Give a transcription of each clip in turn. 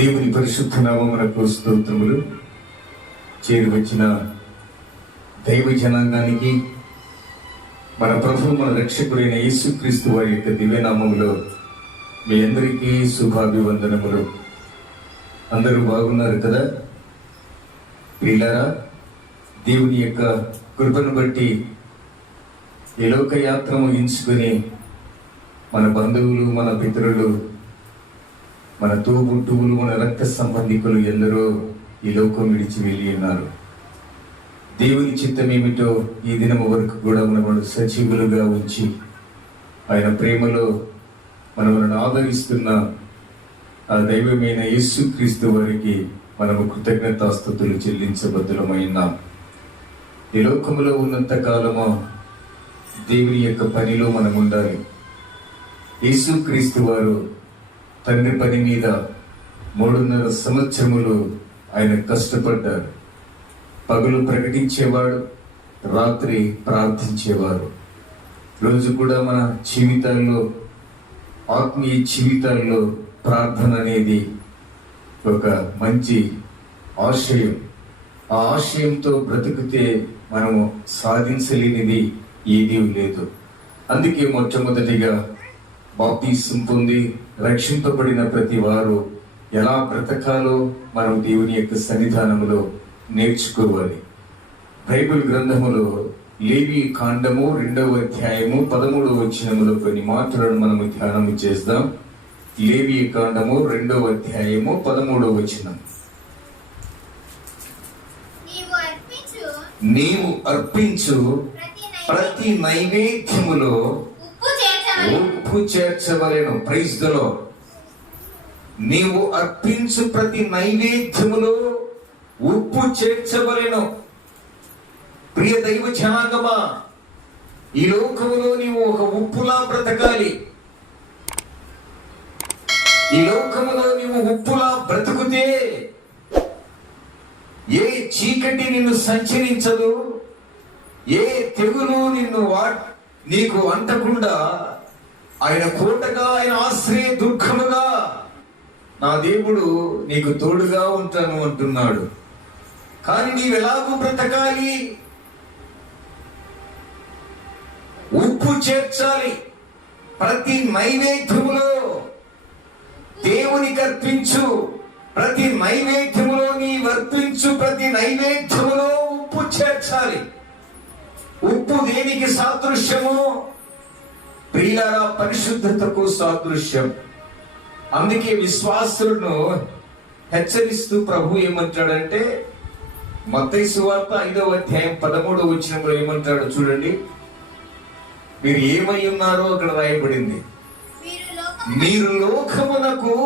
దేవుని పరిశుద్ధ నామమునకు స్తోత్రములు. చేరి వచ్చిన దైవ జనాంగానికి మన ప్రభు మన రక్షకుడైన యేసుక్రీస్తు వారి యొక్క దివ్యనామములో మీ అందరికీ శుభాభివందనములు. అందరూ బాగున్నారు కదా? ప్రియులారా, దేవుని యొక్క కృపను బట్టి ఈ లోకయాత్ర ముగించుకుని మన బంధువులు, మన పితరులు, మన తోబుట్టువులు, మన రక్త సంబంధికులు ఎందరో ఈ లోకం విడిచి వెళ్ళి ఉన్నారు. దేవుని చిత్తం ఏమిటో ఈ దినము వరకు కూడా మనము సజీవులుగా ఉంచి ఆయన ప్రేమలో మనల్ని ఆదరిస్తున్న ఆ దైవమైన యేసుక్రీస్తు వారికి మనము కృతజ్ఞతాస్తుతులు చెల్లించబద్దులమైనాం. ఈ లోకములో ఉన్నంత కాలము దేవుని యొక్క పనిలో మనం ఉండాలి. యేసుక్రీస్తు వారు తండ్రి పని మీద 3.5 సంవత్సరములు ఆయన కష్టపడ్డారు. పగలు ప్రకటించేవాడు, రాత్రి ప్రార్థించేవారు. రోజు కూడా మన జీవితాల్లో, ఆత్మీయ జీవితాల్లో ప్రార్థన అనేది ఒక మంచి ఆశయం. ఆ ఆశయంతో బ్రతికితే మనము సాధించలేనిది ఏదీ లేదు. అందుకే మొట్టమొదటిగా బాప్తిసం పొంది రక్షింపబడిన ప్రతి వారు ఎలా బ్రతకాలో మనం దేవుని యొక్క సన్నిధానములో నేర్చుకోవాలి. బైబిల్ గ్రంథములో లేవి కాండము 2వ అధ్యాయము 13వ వచనములో కొన్ని మాటలను మనము ధ్యానము చేద్దాం. లేవి కాండము 2వ అధ్యాయము 13వ వచనం. నీవు అర్పించు ప్రతి నైవేద్యములో ఉప్పు చేర్చవలెను. Praise the lord. నీవు అర్పించు ప్రతి నైవేద్యములో ఉప్పు చేర్చవలెను. ప్రియ దైవ జనాంగమా, ఈ లోకములో నీవు ఒక ఉప్పులా బ్రతకాలి. ఈ లోకములో నీవు ఉప్పులా బ్రతుకుతే ఏ చీకటి నిన్ను సంచరించదు, ఏ తెగులు నీకు అంటకుండా ఆయన కోటగా, ఆయన ఆశ్రయ దుఃఖముగా నా దేవుడు నీకు తోడుగా ఉంటాను అంటున్నాడు. కానీ నీవెలాగూ బ్రతకాలి? ఉప్పు చేర్చాలి. ప్రతి నైవేద్యములో దేవునికి అర్పించు. ప్రతి నైవేద్యములో నీవర్పించు ప్రతి నైవేద్యములో ఉప్పు చేర్చాలి. ఉప్పు దేనికి సాదృశ్యము? ప్రియులారా, పరిశుద్ధతకు సాదృశ్యం. అందుకే విశ్వాసులను హెచ్చరిస్తూ ప్రభు ఏమంటాడంటే, మత్తయి సువార్త 5వ అధ్యాయం 13వ వచనంలో ఏమంటాడు చూడండి. మీరు ఏమై ఉన్నారో అక్కడ రాయబడింది. మీరు లోకమునకు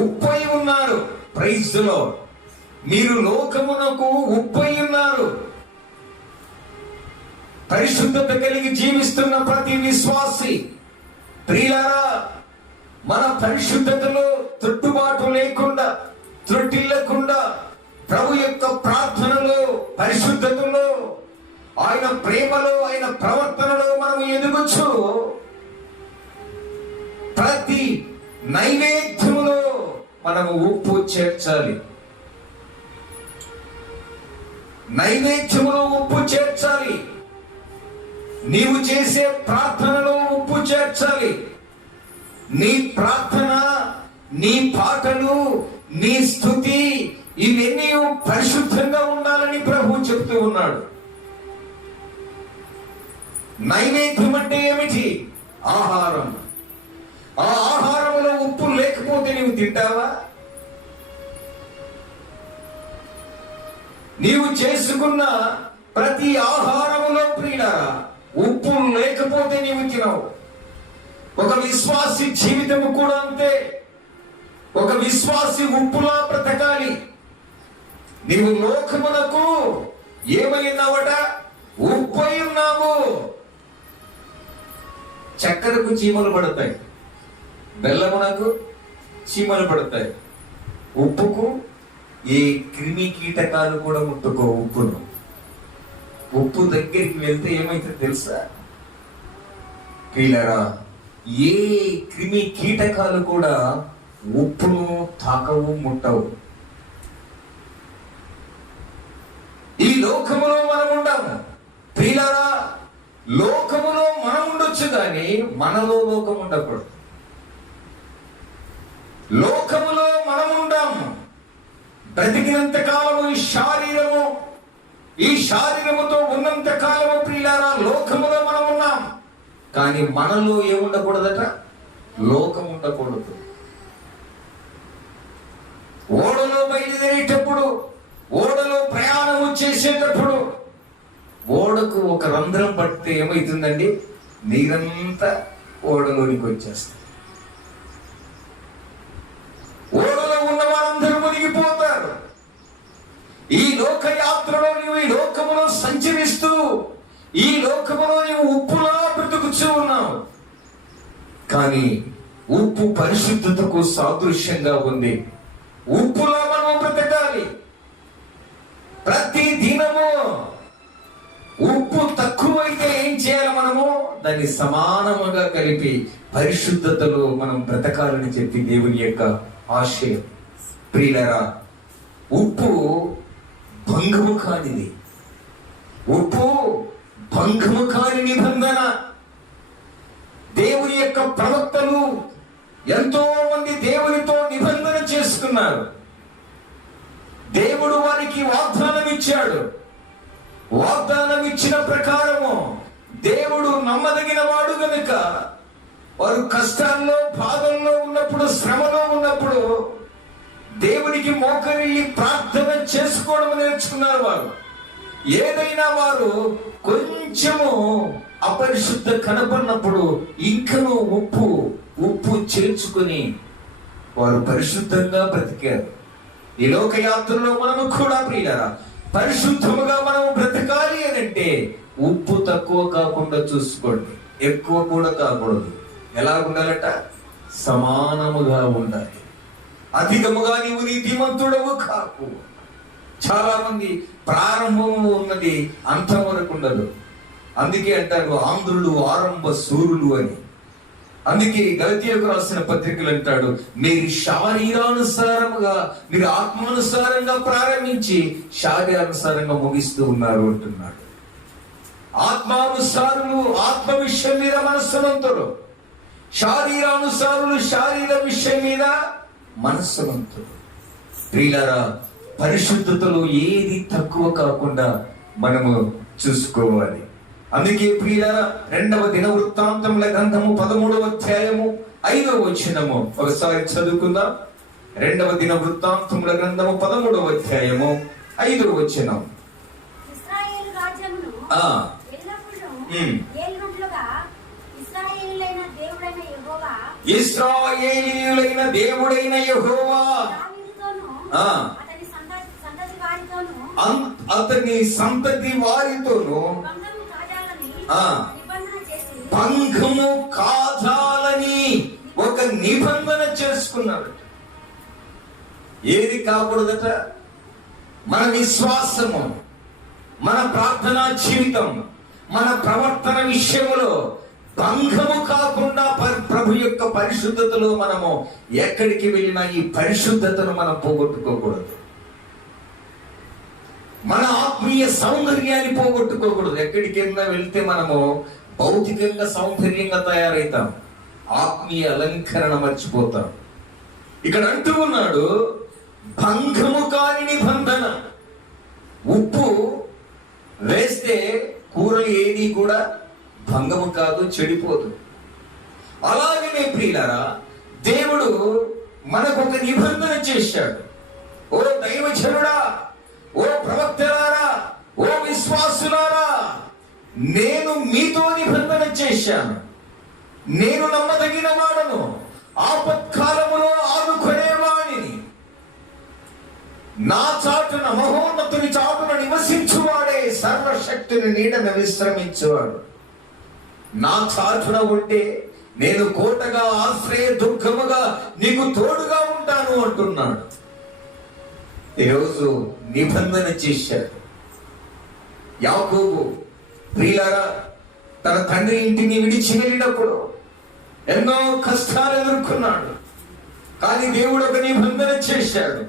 ఉప్పై ఉన్నారు. Praise the lord. మీరు లోకమునకు ఉప్పై ఉన్నారు. పరిశుద్ధత కలిగి జీవిస్తున్న ప్రతి విశ్వాసి, ప్రియులారా, మన పరిశుద్ధతలో తొట్టుబాటు లేకుండా, త్రొట్టిల్లకుండా, ప్రభు యొక్క ప్రార్థనలో, పరిశుద్ధతలో, ఆయన ప్రేమలో, ఆయన ప్రవర్తనలో మనం ఎదుగొచ్చు. ప్రతి నైవేద్యములో మనము ఉప్పు చేర్చాలి. నైవేద్యములో ఉప్పు చేర్చాలి. నీవు చేసే ప్రార్థనలో ఉప్పు చేర్చాలి. నీ ప్రార్థన, నీ పాటలు, నీ స్తుతి ఇవన్నీ పరిశుద్ధంగా ఉండాలని ప్రభు చెప్తూ ఉన్నాడు. నైవేద్యం అంటే ఏమిటి? ఆహారం. ఆ ఆహారంలో ఉప్పు లేకపోతే నీవు తింటావా? నీవు చేసుకున్న ప్రతి ఆహారములో ప్రియులారా ఉప్పు లేకపోతే నీవు తినవు. ఒక విశ్వాసి జీవితము కూడా అంతే. ఒక విశ్వాసి ఉప్పులా బ్రతకాలి. నీవు లోకమునకు ఏమై ఉన్నావట? ఉప్పై ఉన్నావు. చక్కెరకు చీమలు పడతాయి, బెల్లమునకు చీమలు పడతాయి. ఉప్పుకు ఏ క్రిమి కీటకాలు కూడా ముట్టుకో ఉప్పును. ఉప్పు దగ్గరికి వెళ్తే ఏమైతే తెలుసా? ప్రియులారా, ఏ క్రిమి కీటకాలు కూడా ఉప్పును తాకవు, ముట్టవు. ఈ లోకములో మనం ఉండాము ప్రియులారా. లోకములో మనం ఉండొచ్చు కానీ మనలో లోకం ఉండకూడదు. లోకములో మనం ఉండాము. బ్రతికినంత కాలము ఈ శారీరముతో ఉన్నంత కాలము ప్రియులారా లోకములో మనం ఉన్నాం. కానీ మనలో ఏముండకూడదట? లోకం ఉండకూడదు. ఓడలో బయలుదేరేటప్పుడు, ఓడలో ప్రయాణము చేసేటప్పుడు ఓడకు ఒక రంధ్రం పడితే ఏమవుతుందండి? నీరంతా ఓడలోనికి వచ్చేస్తుంది. ఓడలో ఉన్న వారందరూ మునిగిపోతారు. ఈ లోకయాత్రలో నీవు ఈ లోకములో సంచరిస్తూ ఈ లోకములో నీవు ఉప్పులా బ్రతుకుతూ ఉన్నావు. కానీ ఉప్పు పరిశుద్ధతకు సాదృశ్యంగా ఉంది. ఉప్పులా మనం బ్రతకాలి. ప్రతి దినము ఉప్పు తక్కువైతే ఏం చేయాలి? మనము దాన్ని సమానముగా కలిపి పరిశుద్ధతలో మనం బ్రతకాలని చెప్పి దేవుని యొక్క ఆశయం. ప్రియులారా, ఉప్పు భంగము కానిది. ఉప్పు భంగము కాని నిబంధన. దేవుని యొక్క ప్రవక్తలు ఎంతో మంది దేవునితో నిబంధన చేసుకున్నారు. దేవుడు వారికి వాగ్దానం ఇచ్చాడు. వాగ్దానం ఇచ్చిన ప్రకారము దేవుడు నమ్మదగిన వాడు గనుక వారు కష్టాల్లో, బాధల్లో ఉన్నప్పుడు, శ్రమలో ఉన్నప్పుడు దేవునికి మోకరిల్లి ప్రార్థన చేసుకోవడం నేర్చుకున్నారు. వారు ఏదైనా వారు కొంచెము అపరిశుద్ధ కనపడినప్పుడు ఇంకనూ ఉప్పు చేర్చుకుని వారు పరిశుద్ధంగా బ్రతికారు. ఈ లోకయాత్రలో మనము కూడా ప్రియులారా పరిశుద్ధముగా మనం బ్రతకాలి అని అంటే ఉప్పు తక్కువ కాకుండా చూసుకోండి, ఎక్కువ కూడా కాకూడదు. ఎలా ఉండాలట? సమానముగా ఉండాలి. అధికముగా నీవు నీతిమంతుడవు కాకు. చాలా మంది ప్రారంభము ఉన్నది అంతం వరకు ఉండదు. అందుకే అంటారు ఆంధ్రులు ఆరంభ సూరులు అని. అందుకే గలతీయులకు రాసిన పత్రికలు అంటాడు, మీరు శారీరానుసారముగా, మీరు ఆత్మానుసారంగా ప్రారంభించి శారీరానుసారంగా ముగిస్తూ ఉన్నారు అంటున్నాడు. ఆత్మానుసారులు ఆత్మ విషయం మీద మనస్సునంతులు, శారీరానుసారులు శారీర విషయం మీద మనస్సునంతులు. ప్రియులారా, పరిశుద్ధతలో ఏది తక్కువ కాకుండా మనము చూసుకోవాలి. అందుకే ప్రియులారా, 2వ దినవృత్తాంతముల గ్రంథము 13వ అధ్యాయము 5వ వచనము ఒకసారి చదువుకుందాం. 2వ దినవృత్తాంతముల గ్రంథము 13వ అధ్యాయము 5వ వచనం. ఇశ్రాయేలీయులైన దేవుడైన యెహోవా అతని సంతతి వారితోను భంగము కాజాలని ఒక నిబంధన చేసుకున్నాడు. ఏది కాకూడదట? మన విశ్వాసము, మన ప్రార్థనా జీవితం, మన ప్రవర్తన విషయంలో భంగము కాకుండా ప్రభు యొక్క పరిశుద్ధతలో మనము ఎక్కడికి వెళ్ళినా ఈ పరిశుద్ధతను మనం పోగొట్టుకోకూడదు. మన ఆత్మీయ సౌందర్యాన్ని పోగొట్టుకోకూడదు. ఎక్కడికి వెళ్ళినా వెళ్తే మనము భౌతికంగా సౌందర్యంగా తయారవుతాం, ఆత్మీయ అలంకరణ మర్చిపోతాం. ఇక్కడ అంటూ ఉన్నాడు భంగము కాని నిబంధన. ఉప్పు వేస్తే కూరలు ఏది కూడా భంగము కాదు, చెడిపోదు. అలాగనే ప్రియులారా, దేవుడు మనకు ఒక నిబంధన చేశాడు. ఓ దైవజనుడా, ఓ ప్రవక్తలారా, ఓ విశ్వాసులారా, నేను మీతో నిబంధన చేశాను. నేను నమ్మదగిన వాడను, ఆపత్కాలములో ఆదుకునేవాడిని. నా చాటున, మహోన్నతుని చాటున నివసించువాడే సర్వశక్తిని నీడన విశ్రమించువాడు. నా చాటున ఉంటే నేను కోటగా, ఆశ్రయ దుర్గముగా నీకు తోడుగా ఉంటాను అంటున్నాడు. ఈరోజు నిబంధన చేశాడు యాకోబు. ప్రియులారా, తన తండ్రి ఇంటిని విడిచి వెళ్ళినప్పుడు ఎన్నో కష్టాలు ఎదుర్కొన్నాడు. కానీ దేవుడు ఒక నిబంధన చేశాడు.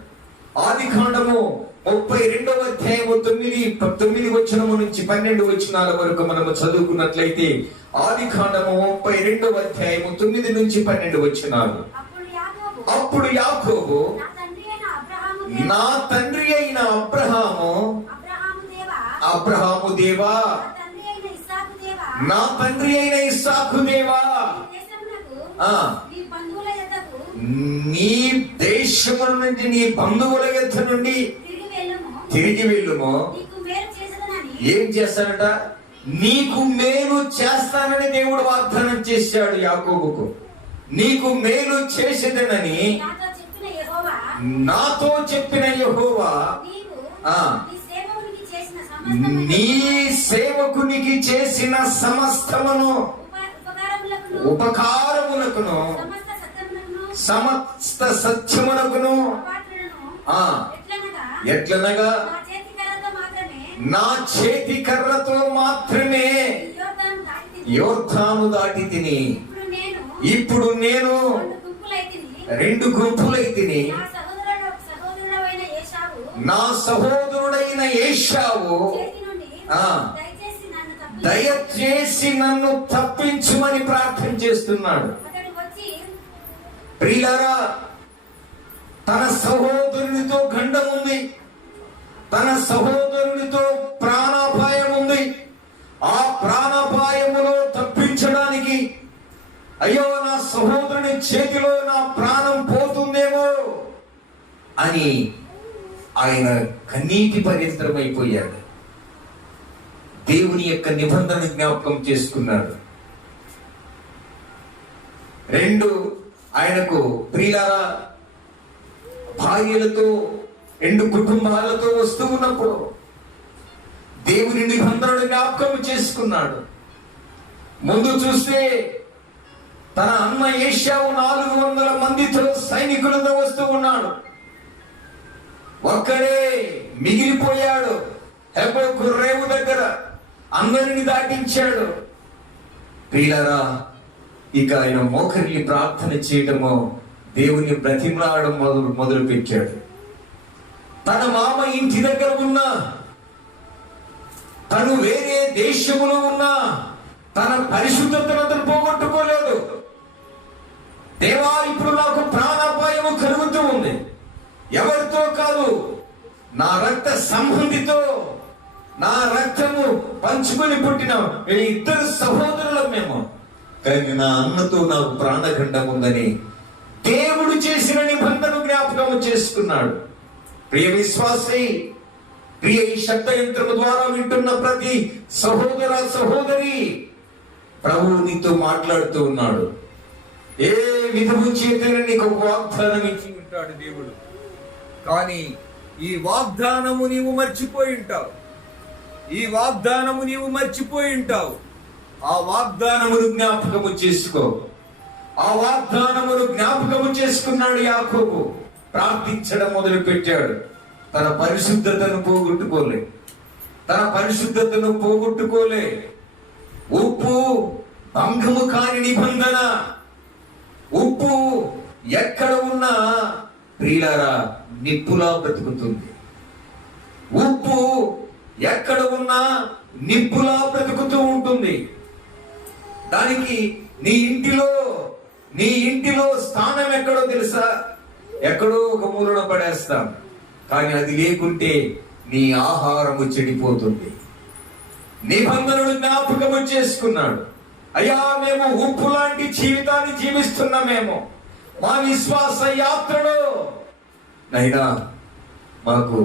ఆదికాండము 32వ అధ్యాయము 9 వచనము నుంచి 12 వచనాల వరకు మనము చదువుకున్నట్లయితే, ఆదికాండము 32వ అధ్యాయము 9 నుంచి 12 వచనాలు. అప్పుడు యాకోబు, నా తండ్రి అయిన అబ్రహాము దేవా, నా తండ్రి అయిన ఇస్సాకు దేవా, నీ దేశము నుండి, నీ బంధువుల యొద్ద నుండి తిరిగి వెళ్ళుము. ఏం చేస్తాడట? నీకు మేలు చేస్తానని దేవుడు వాగ్దానం చేశాడు యాకోబుకు. నీకు మేలు చేసేదనని నాతో చెప్పిన యెహోవా నీ సేవకునికి చేసిన సమస్తమును ఉపకారములకును సమస్త సత్యమునకును ఎట్లనగా నా చేతి కర్రతో మాత్రమే యోర్దాను దాటి తిని, ఇప్పుడు నేను 2 గుంపులైతిని. నా సహోదరుడైన ఏశావు దయచేసి నన్ను తప్పించుమని ప్రార్థన చేస్తున్నాడు. ప్రియులారా, తన సహోదరునితో గండం ఉంది, తన సహోదరునితో ప్రాణాపాయం ఉంది. ఆ ప్రాణాపాయములో తప్పించడానికి, అయ్యో నా సహోదరుని చేతిలో నా ప్రాణం పోతుందేమో అని ఆయన కన్నీటి పరిత్రమైపోయాడు. దేవుని యొక్క నిబంధన జ్ఞాపకం చేసుకున్నాడు. 2, ఆయనకు ప్రియులారా, భార్యలతో 2 కుటుంబాలతో వస్తూ ఉన్నప్పుడు దేవుని నిబంధనను జ్ఞాపకం చేసుకున్నాడు. ముందు చూస్తే తన అన్న ఏశావు 400 మందితో సైనికులతో వస్తూ ఉన్నాడు. ఒక్కడే మిగిలిపోయాడు. హెబ్రోను రేవు దగ్గర అందరిని దాటించాడు. ప్రియులారా, ఇక ఆయన మోకరిల్లి ప్రార్థన చేయడము, దేవుని బ్రతిమలాడడం మొదలు పెట్టాడు. తన మామ ఇంటి దగ్గర ఉన్నా, తను వేరే దేశములో ఉన్నా, తన పరిశుద్ధతను అతను పోగొట్టుకోలేదు. దేవా, ఇప్పుడు నాకు ప్రాణాపాయము కలుగుతూ ఉంది. ఎవరితో కాదు, నా రక్త సంబంధితో, నా రక్తము పంచుకొని పుట్టిన 2 సహోదరులం మేము. కానీ నా అన్నతో నాకు ప్రాణగండం ఉందని దేవుడు చేసిన నిబంధన జ్ఞాపకము చేసుకున్నాడు. ప్రియ విశ్వాసి, ప్రియ ఈ శబ్ద యంత్రము ద్వారా వింటున్న ప్రతి సహోదర సహోదరి, ప్రభువు నీతో మాట్లాడుతూ ఉన్నాడు. ఏ విధము చేతనే నీకు ఒక వాగ్దానం ఇచ్చి ఉంటాడు దేవుడు. కానీ ఈ వాగ్దానము నీవు మర్చిపోయి ఉంటావు. ఈ వాగ్దానము నీవు మర్చిపోయి ఉంటావు. ఆ వాగ్దానమును జ్ఞాపకము చేసుకో. ఆ వాగ్దానమును జ్ఞాపకము చేసుకున్నాడు యాకోబు. ప్రార్థించడం మొదలు పెట్టాడు. తన పరిశుద్ధతను పోగొట్టుకోలే. తన పరిశుద్ధతను పోగొట్టుకోలే. ఉప్పు భంగము కాని నిబంధన. ఉప్పు ఎక్కడ ఉన్నా ప్రియులారా నిప్పులా బ్రతుకుతుంది. ఉప్పు ఎక్కడ ఉన్నా నిప్పులా బ్రతుకుతూ ఉంటుంది. దానికి నీ ఇంటిలో స్థానం ఎక్కడో తెలుసా? ఎక్కడో ఒక మూలన పడేస్తాం. కానీ అది లేకుంటే నీ ఆహారము చెడిపోతుంది. నిబంధనను జ్ఞాపకము చేసుకున్నాడు. అయ్యా, మేము ఉప్పు లాంటి జీవితాన్ని జీవిస్తున్నామేమో. మా విశ్వాస యాత్రలో నైనా మాకు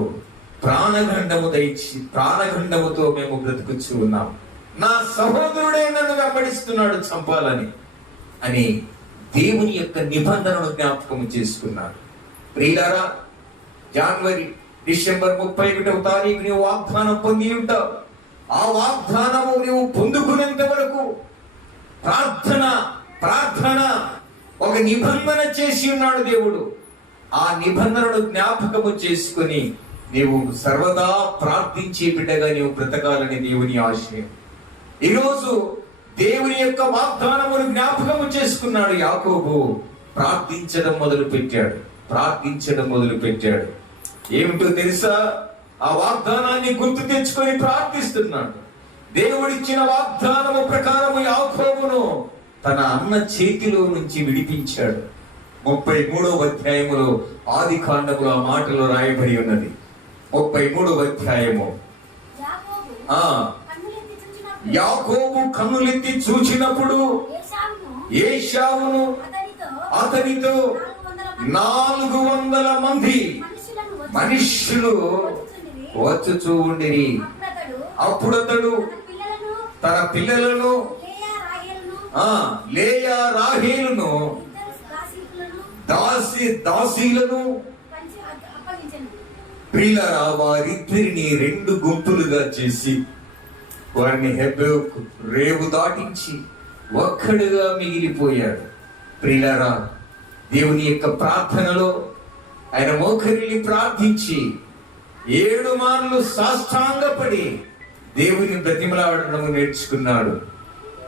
ప్రాణగండముతో మేము బ్రతుకుచ్చు ఉన్నాం. నా సహోదరుడే నన్ను వెంబడిస్తున్నాడు చంపాలని అని దేవుని యొక్క నిబంధనను జ్ఞాపకం చేసుకున్నాడు. ప్రియులారా, డిసెంబర్ 31వ తారీఖు నీవు వాగ్దానం పొంది ఉంటావు. ఆ వాగ్దానము నీవు పొందుకునేంత వరకు ప్రార్థన ఒక నిబంధన చేసి ఉన్నాడు దేవుడు. ఆ నిబంధనను జ్ఞాపకము చేసుకుని నీవు సర్వదా ప్రార్థించే బిడ్డగా నీవు బ్రతకాలని దేవుని ఆశయం. ఈరోజు దేవుని యొక్క వాగ్దానమును జ్ఞాపకము చేసుకున్నాడు యాకోబు. ప్రార్థించడం మొదలు పెట్టాడు. ఏమిటో తెలుసా? ఆ వాగ్దానాన్ని గుర్తు తెచ్చుకొని ప్రార్థిస్తున్నాడు. దేవుడిచ్చిన వాగ్దానము ప్రకారము యాకోబును తన అన్న చేతిలో నుంచి విడిపించాడు. 33వ అధ్యాయములో ఆది కాండములో ఆ మాటలో రాయబడి ఉన్నది. 33వ అధ్యాయము. యాకోబు కన్నులెత్తి చూచినప్పుడు ఏశావును అతనితో 400 మంది మనుష్యులు వచ్చుచూ ఉండిరి. అప్పుడు అతడు తన పిల్లలను లేయా రాహేలును దాసీలను ప్రియులారా వారిద్దరిని 2 గుంపులుగా చేసి వారిని హెబ్రోనుకు రేవు దాటించి ఒక్కడుగా మిగిలిపోయాడు. ప్రియులారా, దేవుని యొక్క ప్రార్థనలో ఆయన మోకరిల్లి ప్రార్థించి 7 మార్లు సాష్టాంగపడి దేవుని బ్రతిమలాడడం నేర్చుకున్నాడు.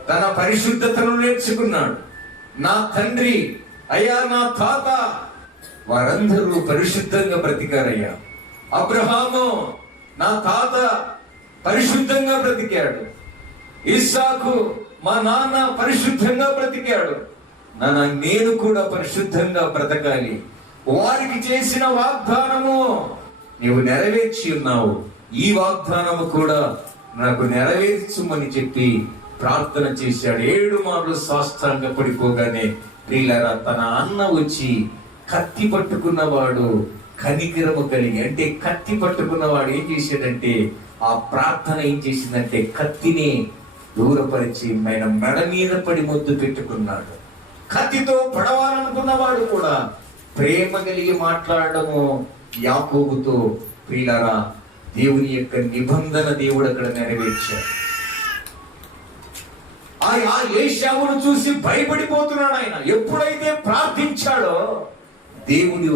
తన పరిశుద్ధతను నేర్చుకున్నాడు. నా తండ్రి, అయ్యా నా తాత, వారందరూ పరిశుద్ధంగా బ్రతికారయ్యా. అబ్రహాము నా తాత పరిశుద్ధంగా బ్రతికాడు. ఇస్సాకు మా నాన్న పరిశుద్ధంగా బ్రతికాడు. నేను కూడా పరిశుద్ధంగా బ్రతకాలి. వారికి చేసిన వాగ్దానము నీవు నెరవేర్చి ఉన్నావు. ఈ వాగ్దానము కూడా నాకు నెరవేర్చుమని చెప్పి ప్రార్థన చేశాడు. 7 మార్లు సాష్టాంగ పడిపోగానే ప్రియులారా, తన అన్న వచ్చి కత్తి పట్టుకున్నవాడు కనికరము కలిగి, అంటే కత్తి పట్టుకున్నవాడు ఏం చేశాడంటే, ఆ ప్రార్థన ఏం చేసిందంటే కత్తిని దూరపరిచి ఆయన మెడ మీద పడి ముద్దు పెట్టుకున్నాడు. కత్తితో పడవాలనుకున్నవాడు కూడా ప్రేమ కలిగి మాట్లాడము యాకోబుతో. ప్రియులారా, దేవుని యొక్క నిబంధన దేవుడు అక్కడ నెరవేర్చాడు. ఆ ఏశావును చూసి భయపడిపోతున్నాడు ఆయన. ఎప్పుడైతే ప్రార్థించాడో దేవుడు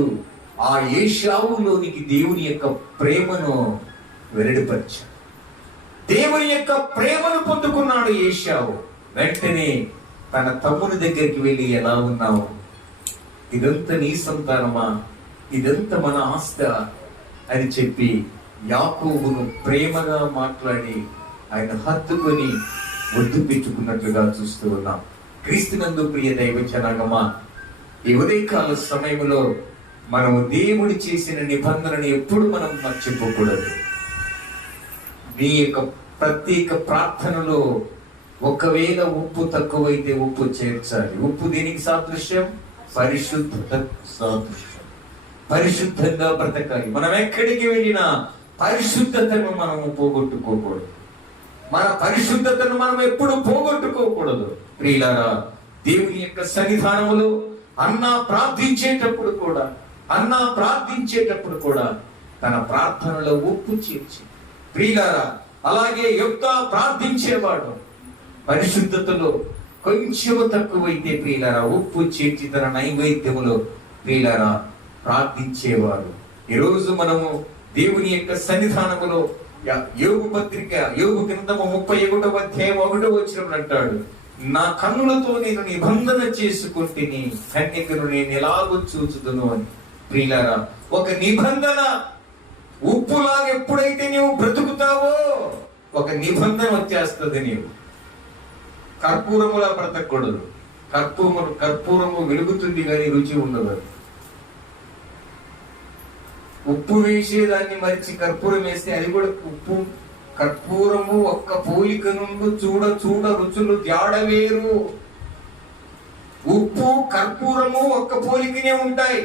ఆ ఏశావులోనికి దేవుని యొక్క ప్రేమను వెల్లడిపరిచాడు. దేవుని యొక్క ప్రేమను పొందుకున్నాడు ఏశావు. వెంటనే తన తమ్ముని దగ్గరికి వెళ్ళి, ఎలా ఉన్నావు? ఇదంతా నీ సంతానమా? ఇదంతా మన ఆస్త అని చెప్పి యాకోబును ప్రేమగా మాట్లాడి ఆయన హత్తుకొని ముద్దు పెట్టుకున్నట్లుగా చూస్తూ ఉన్నాం. క్రీస్తునందు ప్రియ దైవ జనాంగమా, ఈ ఉదయకాల సమయంలో మనము దేవుడు చేసిన నిబంధనని ఎప్పుడు మనం మర్చిపోకూడదు. మీ యొక్క ప్రత్యేక ప్రార్థనలో ఒకవేళ ఉప్పు తక్కువైతే ఉప్పు చేర్చాలి. ఉప్పు దేనికి సాదృశ్యం? పరిశుద్ధత సాదృశ్యం. పరిశుద్ధంగా బ్రతకాలి. మనం ఎక్కడికి వెళ్ళినా పరిశుద్ధతను మనము పోగొట్టుకోకూడదు. మన పరిశుద్ధతను మనం ఎప్పుడు పోగొట్టుకోకూడదు. ప్రియులారా, దేవుని యొక్క సన్నిధానములో అన్న ప్రార్థించేటప్పుడు కూడా తన ప్రార్థనలో ఉప్పు చేర్చి, ప్రియులారా, అలాగే యుక్త ప్రార్థించేవాడు పరిశుద్ధతలో కొంచెము తక్కువైతే ప్రియులారా ఉప్పు చేర్చి తన నైవేద్యములో ప్రియులారా ప్రార్థించేవాడు. ఈరోజు మనము దేవుని యొక్క సన్నిధానములో యోబు పత్రిక, యోబు గ్రంథము 31వ అధ్యాయం 1వ వచనం అంటాడు, నా కన్నులతో నేను నిబంధన చేసుకుంటుని, కన్యకను నేను ఎలాగో చూచుదును అని. ప్రియులారా, ఒక నిబంధన ఉప్పులాగా ఎప్పుడైతే నీవు బ్రతుకుతావో ఒక నిబంధన వచ్చేస్తుంది. నీవు కర్పూరములా బ్రతకూడదు. కర్పూరము వెలుగుతుంది కానీ రుచి ఉండదు. ఉప్పు వేసేదాన్ని మరిచి కర్పూరం వేస్తే అది కూడా ఉప్పు. కర్పూరము ఒక్క పోలిక నుండి చూడ రుచులు జాడవేరు. ఉప్పు కర్పూరము ఒక్క పోలికనే ఉంటాయి.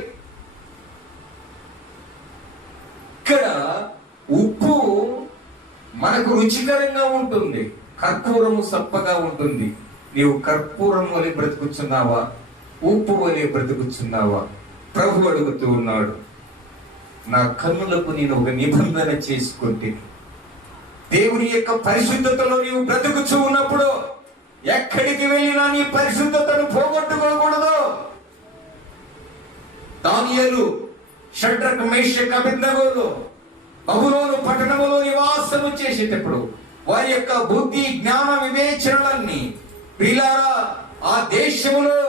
ఇక్కడ ఉప్పు మనకు రుచికరంగా ఉంటుంది, కర్పూరము సప్పగా ఉంటుంది. నీవు కర్పూరం వలె బ్రతుకుచున్నావా, ఉప్పు వలె బ్రతుకుచున్నావా? ప్రభు అడుగుతూ ఉన్నాడు, నా కన్నులకు నేను ఒక నిబంధన చేసుకుంటే. దేవుని యొక్క పరిశుద్ధతలో నీవు బ్రతుకుచూ ఉన్నప్పుడు ఎక్కడికి వెళ్ళినా నీ పరిశుద్ధతను పోగొట్టుకోకూడదు. దానియేలు, షడ్రక్, మేషక్, అబేద్నెగోలు బబులోను పట్టణములో నివాసము చేసేటప్పుడు వారి యొక్క బుద్ధి, జ్ఞాన, వివేచనలన్నీ ప్రియులారా ఆ దేశములో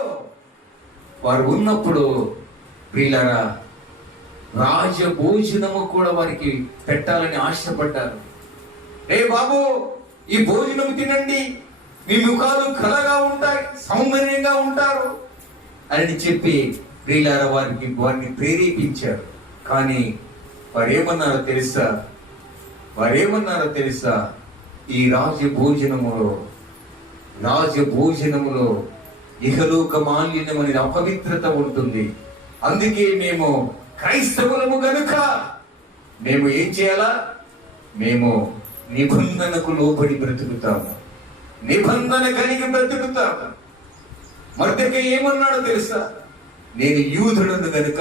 వారు ఉన్నప్పుడు ప్రియులారా రాజభోజనము కూడా వారికి పెట్టాలని ఆశపడ్డారు. ఏ బాబు, ఈ భోజనం తినండి, మీ ముఖాలు కళగా ఉంటాయి, సౌందర్యంగా ఉంటారు అని చెప్పి ప్రియులారా వారిని ప్రేరేపించారు. కానీ వారేమన్నారో తెలుసా? ఈ రాజభోజనములో ఇహలోక మాలిన్యం అనేది అపవిత్రత ఉంటుంది. అందుకే మేము క్రైస్తవులము గనుక మేము ఏం చేయాలా? మేము నిబంధనకు లోబడి బ్రతుకుతాము, నిబంధన కలిగి బ్రతుకుతాము. మొర్దెకై ఏమన్నాడో తెలుసా? నేను యూదుడను గనుక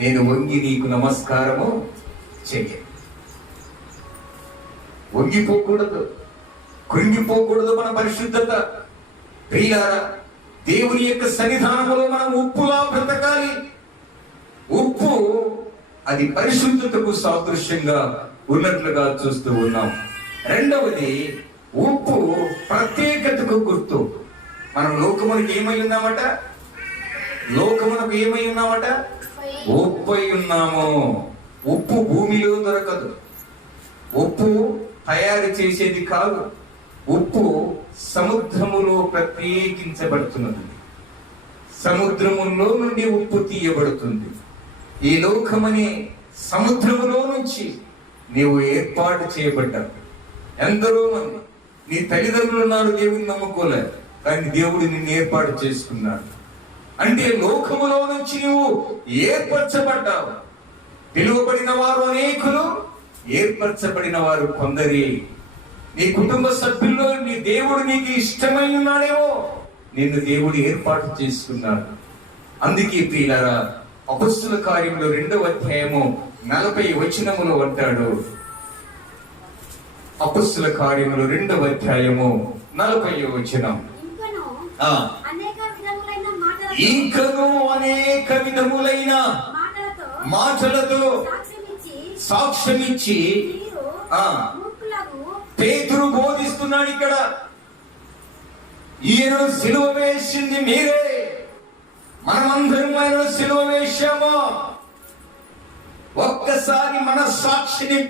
నేను వంగి నీకు నమస్కారము చెయ్య. వంగిపోకూడదు, కృంగిపోకూడదు మన పరిశుద్ధత. ప్రియులారా, దేవుని యొక్క సన్నిధానములో మనం ఉప్పులా బ్రతకాలి. ఉప్పు అది పరిశుద్ధతకు సాదృశ్యంగా ఉన్నట్లుగా చూస్తూ ఉన్నాం. రెండవది, ఉప్పు ప్రత్యేకతకు గుర్తు. మనం లోకమునకు ఏమై ఉన్నామట? ఉప్పు అయి ఉన్నాము. ఉప్పు భూమిలో దొరకదు, ఉప్పు తయారు చేసేది కాదు. ఉప్పు సముద్రములో ప్రత్యేకించబడుతున్నది, సముద్రములో నుండి ఉప్పు తీయబడుతుంది. ఈ లోకమనే సముద్రములో నుంచి నీవు ఏర్పాటు చేయబడ్డావు. ఎందరో మంది నీ తల్లిదండ్రులు ఉన్నారు, దేవుని నమ్ముకోలేదు, కానీ దేవుడు నిన్ను ఏర్పాటు చేసుకున్నాడు. అంటే లోకములో నుంచి నువ్వు ఏర్పరచబడ్డావు. పిలువబడిన వారు అనేకులు, ఏర్పరచబడిన వారు కొందరే. నీ కుటుంబ సభ్యుల్లో నీ దేవుడు నీకు ఇష్టమై ఉన్నాడేమో, నిన్ను దేవుడు ఏర్పాటు చేసుకున్నాడు. అందుకే ప్రియులారా, అపొస్తలుల కార్యములు 2వ అధ్యాయము 40వ వచనములో అంటాడు. అపొస్తలుల కార్యములు 2వ అధ్యాయము 40వ వచనం, ఇంకను అనేక విధములైన మాటలతో సాక్ష్యమిచ్చి పేతురు బోధిస్తున్నాడు. ఇక్కడ ఈయనను సిలువ వేసింది మీరే, మనమందరం ఆయనను సిలువ వేశాము. ఒక్కసారి మన సాక్షిని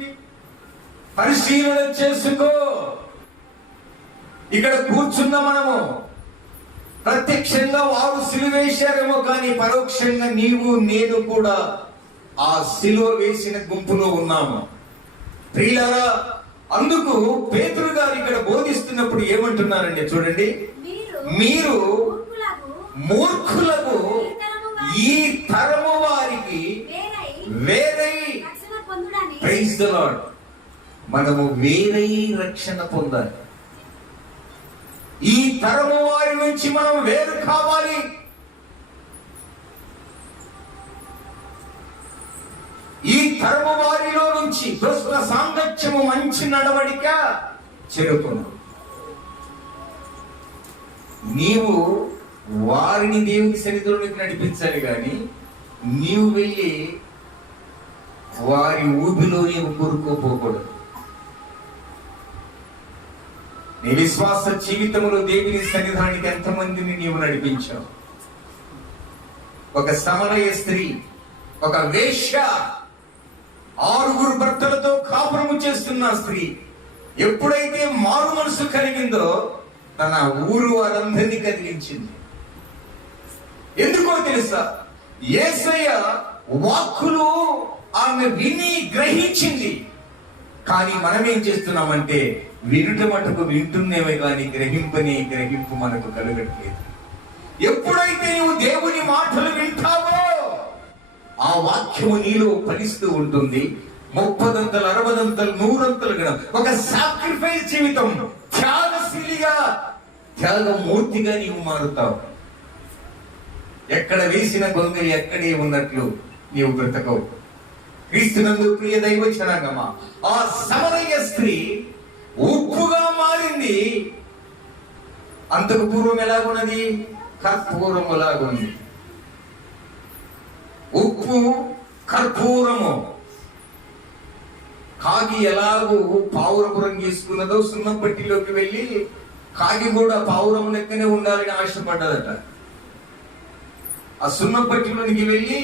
పరిశీలన చేసుకో. ఇక్కడ కూర్చున్న మనము ప్రత్యక్షంగా వారు సిలువ వేశారేమో, కానీ పరోక్షంగా నీవు నేను కూడా ఆ సిలువ వేసిన గుంపులో ఉన్నాము. ప్రియులారా, అందుకు పేతురు గారు ఇక్కడ బోధిస్తున్నప్పుడు ఏమంటున్నారండి చూడండి, మీరు మూర్ఖులకు ఈ తరము వారికి వేరై, ప్రైజ్ ది లార్డ్, మనము వేరై రక్షణ పొందాలి. ఈ తరము వారి నుంచి మనం వేరు కావాలి. ఈ తరము వారిలో నుంచి దుష్ట సాంగత్యము, మంచి నడవడిక చెరుపును. నీవు వారిని దేవుని సన్నిధిలోకి నడిపించాలి, కానీ నీవు వెళ్ళి వారి ఊబిలో నీవు కూరుకోపోకూడదు. నీ విశ్వాస జీవితంలో దేవుని సన్నిధానికి ఎంతమందిని నీవు నడిపించావు? ఒక సమరయ స్త్రీ, ఒక వేశ్య, 6 భర్తలతో కాపురము చేస్తున్న స్త్రీ ఎప్పుడైతే మారు మనసు కలిగిందో తన ఊరు వారందరినీ కదిలించింది. ఎందుకో తెలుసా? యేసయ్య వాక్కులు ఆమె విని గ్రహించింది. కానీ మనం ఏం చేస్తున్నామంటే వినుట మటుకు వింటున్నేమే కానీ గ్రహింపు మనకు కలగట్లేదు. ఎప్పుడైతే నువ్వు దేవుని మాటలు వింటావో ఆ వాక్యము నీలో ఫలిస్తూ ఉంటుంది. 30 60 100 ఒక సాక్రిఫైస్ జీవితం, త్యాగశీలిగా, త్యాగమూర్తిగా నీవు మారుతావు. ఎక్కడ వేసిన గొంగలి ఎక్కడే ఉన్నట్లు నీవు బ్రతకవు. క్రీస్తునందు ప్రియ దైవ జనాంగమా, ఆ సమరయ స్త్రీ ఉప్పుగా మారింది. అంతకు పూర్వం ఎలాగున్నది? కర్పూరములాగుంది. ఉప్పు, కర్పూరము. కాగి ఎలాగూ పావురపు రంగు గీసుకున్నదో సున్నం పట్టిలోకి వెళ్ళి కాగి కూడా పావురం లెక్కనే ఉండాలని ఆశపడ్డదట. ఆ సున్నపట్టిలోనికి వెళ్ళి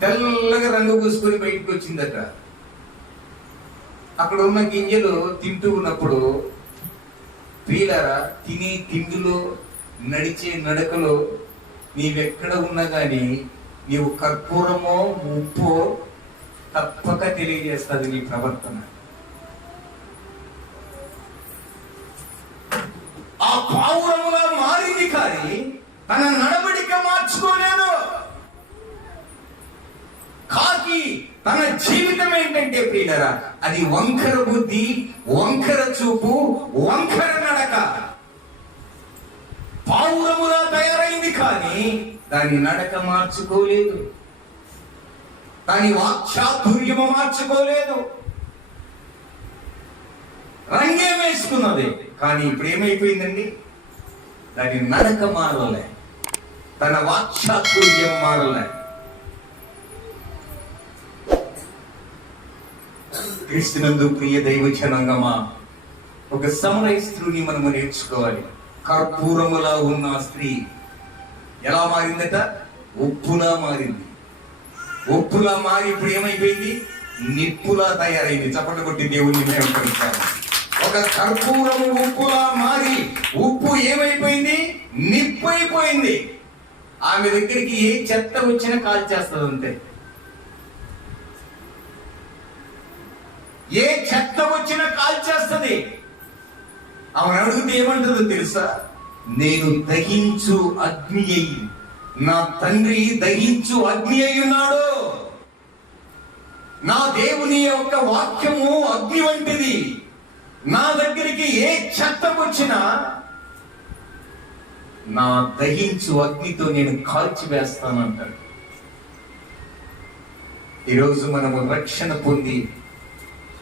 తెల్లగా రంగు పూసుకొని బయటకు వచ్చిందట. అక్కడ ఉన్న గింజలు తింటూ ఉన్నప్పుడు, ప్రియులారా, తినే తిండిలో, నడిచే నడకలో నీవెక్కడ ఉన్నా కానీ నీవు కర్పూరమో ఉప్పో తప్పక తెలియజేస్తుంది నీ ప్రవర్తన. ఆ పావురములా మారింది కానీ తన నడవడిక మార్చుకోలేదు. కాకి తన జీవితం ఏంటంటే ప్రియులరా, అది వంకర బుద్ధి, వంకర చూపు, వంకర నడక. పావురములా తయారైంది కానీ దాని నడక మార్చుకోలేదు, దాని వాక్చాతుర్యము మార్చుకోలేదు. రంగే వేసుకున్నది కానీ ఇప్పుడు ఏమైపోయిందండి, దాని నడక మారలే, తన వాక్చాతుర్యం మారలే. క్రీస్తునందు ప్రియ దైవ జనాంగమా, ఒక సమరయ స్త్రీని మనము నేర్చుకోవాలి. కర్పూరములా ఉన్న స్త్రీ ఎలా మారిందట? ఉప్పులా మారింది. ఉప్పులా మారి ఇప్పుడు ఏమైపోయింది? నిప్పులా తయారైంది. చప్పట్లు కొట్టి దేవుణ్ణి మేము కలుగుతాము. ఒక కర్పూరము ఉప్పులా మారి ఉప్పు ఏమైపోయింది? నిప్పు అయిపోయింది. ఆమె దగ్గరికి ఏ చెత్త వచ్చినా కాల్చేస్తుంది అంతే. ఏ చెత్త వచ్చినా కాల్చేస్తుంది. ఆమె అడిగితే ఏమంటుందో తెలుసా? నేను దహించు అగ్ని అయి, నా తండ్రి దహించు అగ్ని అయి ఉన్నాడు. నా దేవుని యొక్క వాక్యము అగ్ని వంటిది. నా దగ్గరికి ఏ చెత్త వచ్చినా నా దహించు అగ్నితో నేను కాల్చి వేస్తానంటాడు. ఈరోజు మనము రక్షణ పొంది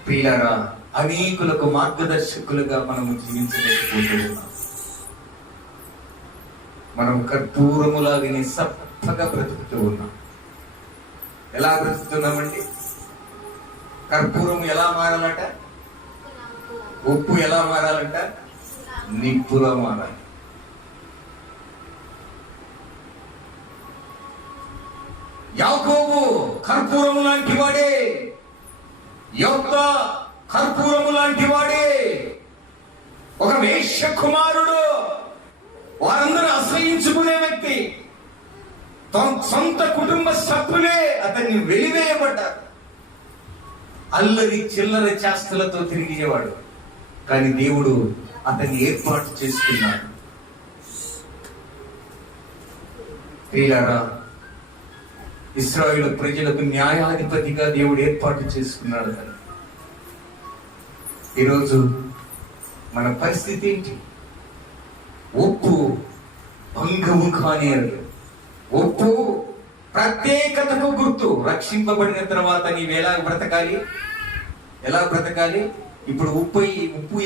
ప్రియులారా అనేకులకు మార్గదర్శకులుగా మనము జీవించలేకపోతున్నాం. మనం కర్పూరములాగానే సప్పగా బ్రతుకుతూ ఉన్నాం. ఎలా బ్రతుకుతున్నామండి? కర్పూరం ఎలా మారాలట? ఉప్పు ఎలా మారాలంట? నిప్పులా మారాలి. యాకోబు కర్పూరము లాంటి వాడే, యొప్తా కర్పూరము లాంటి వాడే. ఒక వేశ్య కుమారుడు, వారందరూ అసహించుకునే వ్యక్తి. సొంత కుటుంబ సభ్యులే అతన్ని వెలివేయబడ్డారు. అల్లరి చిల్లర చేష్టలతో తిరిగేవాడు. కానీ దేవుడు అతన్ని ఏర్పాటు చేసుకున్నాడు. ప్రియులారా, ఇశ్రాయేలు ప్రజలకు న్యాయాధిపతిగా దేవుడు ఏర్పాటు చేసుకున్నాడు. ఈరోజు మన పరిస్థితి ఏంటి? ఉప్పు భంగము కానేరదు. ఉప్పు ప్రత్యేకతకు గుర్తు. రక్షింపబడిన తర్వాత నీవు ఎలా బ్రతకాలి? ఎలా బ్రతకాలి? ఇప్పుడు ఉప్పు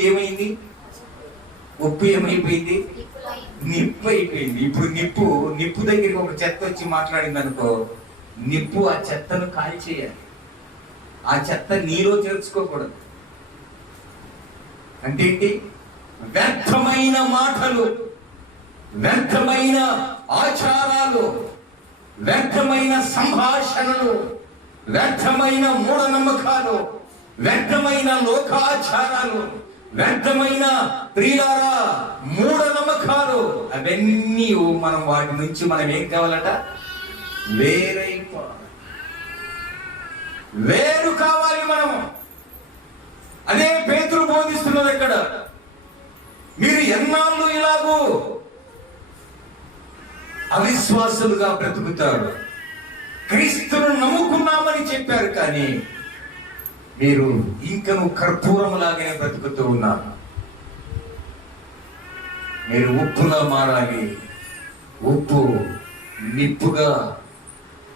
ఏమైంది? ఉప్పు ఏమైపోయింది? నిప్పు అయిపోయింది. ఇప్పుడు నిప్పు దగ్గరికి ఒక చెత్త వచ్చి మాట్లాడింది అనుకో, నిప్పు ఆ చెత్తను కాల్చేయాలి. ఆ చెత్త నీలో చేర్చుకోకూడదు. అంటే ఏంటి? వ్యర్థమైన మాటలు, వ్యర్థమైన ఆచారాలు, వ్యర్థమైన సంభాషణలు, వ్యర్థమైన మూఢనమ్మకాలు, వ్యర్థమైన లోకాచారాలు, వ్యర్థమైన ప్రియులారా మూఢనమ్మకాలు, అవన్నీ మనం వాటి నుంచి మనం ఏం కావాలట? వేరు కావాలి మనం. అదే పేతురు బోధిస్తున్నది ఎక్కడ? మీరు ఎన్నాళ్ళు ఇలాగూ అవిశ్వాసులుగా బ్రతుకుతారు. క్రీస్తును నమ్ముకున్నామని చెప్పారు కానీ మీరు ఇంకను కర్పూరములాగానే బ్రతుకుతూ ఉన్నారు. మీరు ఉప్పులా మారాలి. ఉప్పు నిప్పుగా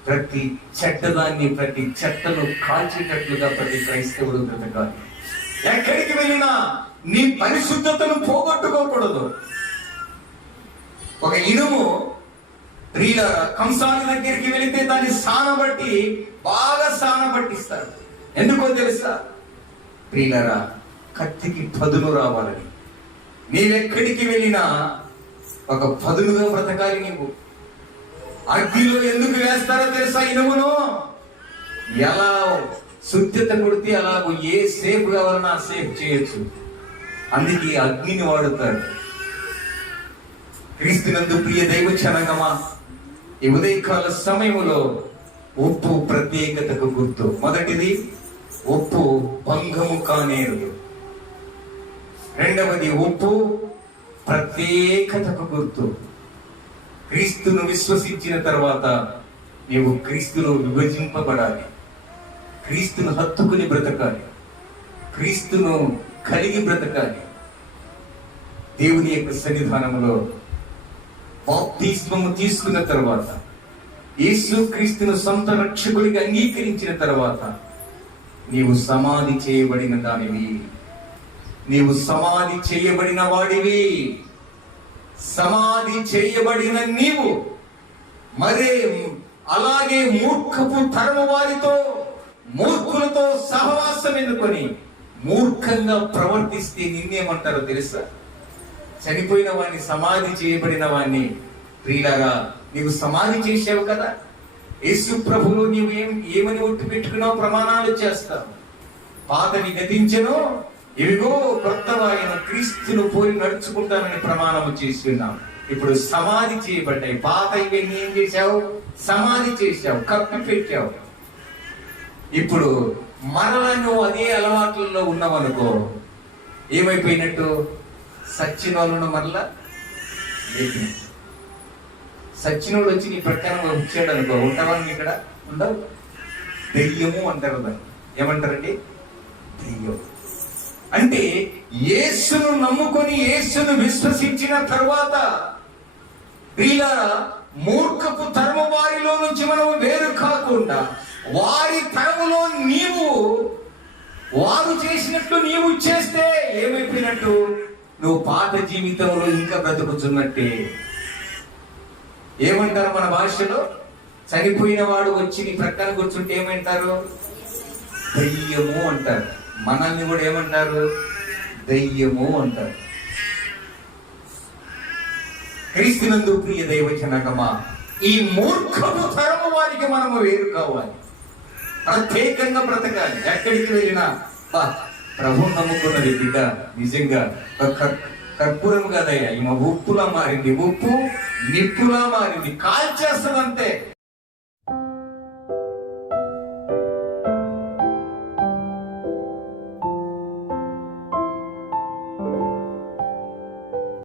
ప్రతి చెడ్డదాన్ని, ప్రతి చెట్టను కాల్చేటట్లుగా ప్రతి క్రైస్తవుడు బ్రతకాలి. ఎక్కడికి వెళ్ళినా నీ పరిశుద్ధతను పోగొట్టుకోకూడదు. ఒక ఇనుము ప్రియుల కంసాల దగ్గరికి వెళితే దాన్ని సానబట్టి బాగా సానబట్టిస్తారు. ఎందుకో తెలుసా? ప్రియులరా, కత్తికి పదును రావాలని. నీవెక్కడికి వెళ్ళినా ఒక పదునుగా బ్రతకాలి. నీవు అగ్నిలో ఎందుకు వేస్తారో తెలుసా? ఇనుమును ఎలా శుద్ధిత కొడితే అలా ఏ సేఫ్ కావాలన్నా ఆ సేఫ్ చేయొచ్చు. అందుకే అగ్నిని వాడుతారు. క్రీస్తునందు ప్రియ దైవ జనాంగమా, ఈ ఉదయకాల సమయంలో ఉప్పు ప్రత్యేకతకు గుర్తు. మొదటిది, ఉప్పు భంగము కానేరదు. రెండవది, ఉప్పు ప్రత్యేకతకు గుర్తు. క్రీస్తును విశ్వసించిన తర్వాత నీవు క్రీస్తులో విభజింపబడాలి. క్రీస్తును హత్తుకుని బ్రతకాలి. క్రీస్తును కలిగి బ్రతకాలి. దేవుని యొక్క సన్నిధానంలో బాప్తిస్మము తీసుకున్న తర్వాత, యేసు క్రీస్తును సొంత రక్షకుడిగా అంగీకరించిన తర్వాత నీవు సమాధి చేయబడిన దానివి. నీవు సమాధి చేయబడిన వాడివి. సమాధి చేయబడిన నీవు మరే అలాగే మూర్ఖపు తరము వారితో, మూర్ఖులతో సహవాసం ఎన్నుకొని మూర్ఖంగా ప్రవర్తిస్తే నిన్నేమంటారో తెలుసా? చనిపోయిన వాడిని, సమాధి చేయబడిన వాడిని, ప్రియులారా నీవు సమాధి చేసావు కదా, యేసు ప్రభువులో నీవు ఏమని ఒట్టు పెట్టుకున్నావు? ప్రమాణాలు చేస్తావు. పాతవి గతించెను, ఇవిగో క్రొత్తవాయను క్రీస్తును పోలి నడుచుకుంటానని ప్రమాణము చేసి ఉన్నావు. ఇప్పుడు సమాధి చేయబడ్డాయి. పాత ఇవన్నీ ఏం చేశావు? సమాధి చేశావు, కప్పి పెట్టావు. ఇప్పుడు మరలా నువ్వు అదే అలవాట్లలో ఉన్నావనుకో, ఏమైపోయినట్టు? సచ్చిన వాళ్ళను మరలా లేపిన. సచ్చినోడు వచ్చి నీ ప్రకారం వచ్చాడు అనుకో, ఉంటావని ఇక్కడ ఉండవు. దెయ్యము అంటారు దాన్ని. ఏమంటారండి? దెయ్యం. అంటే యేసును నమ్ముకొని యేసును విశ్వసించిన తరువాత ప్రియులారా, మూర్ఖపు తరము వారిలో నుంచి మనం వేరు కాకుండా వారి తరములో నీవు, వారు చేసినట్లు నీవు చేస్తే ఏమైపోయినట్టు? నువ్వు పాత జీవితంలో ఇంకా బ్రతుకుతున్నట్టే. ఏమంటారు మన భాషలో? చనిపోయిన వాడు వచ్చి నీ ప్రక్కన కూర్చుంటే ఏమంటారు? దయ్యము అంటారు. మనల్ని కూడా ఏమంటారు? దయ్యము అంటారు. క్రీస్తునందు ప్రియ దైవ జనాంగమా, ఈ మూర్ఖపు తరము వారికి మనము వేరు కావాలి. ప్రత్యేకంగా బ్రతకాలి. ఎక్కడికి వెళ్ళినా ప్రభు నమ్ముకున్నది బిడ్డ నిజంగా కర్పూరం కాదయ్యా, ఈమె ఉప్పులా మారింది, ఉప్పు నిప్పులా మారింది, కాల్చేస్తుందంతే.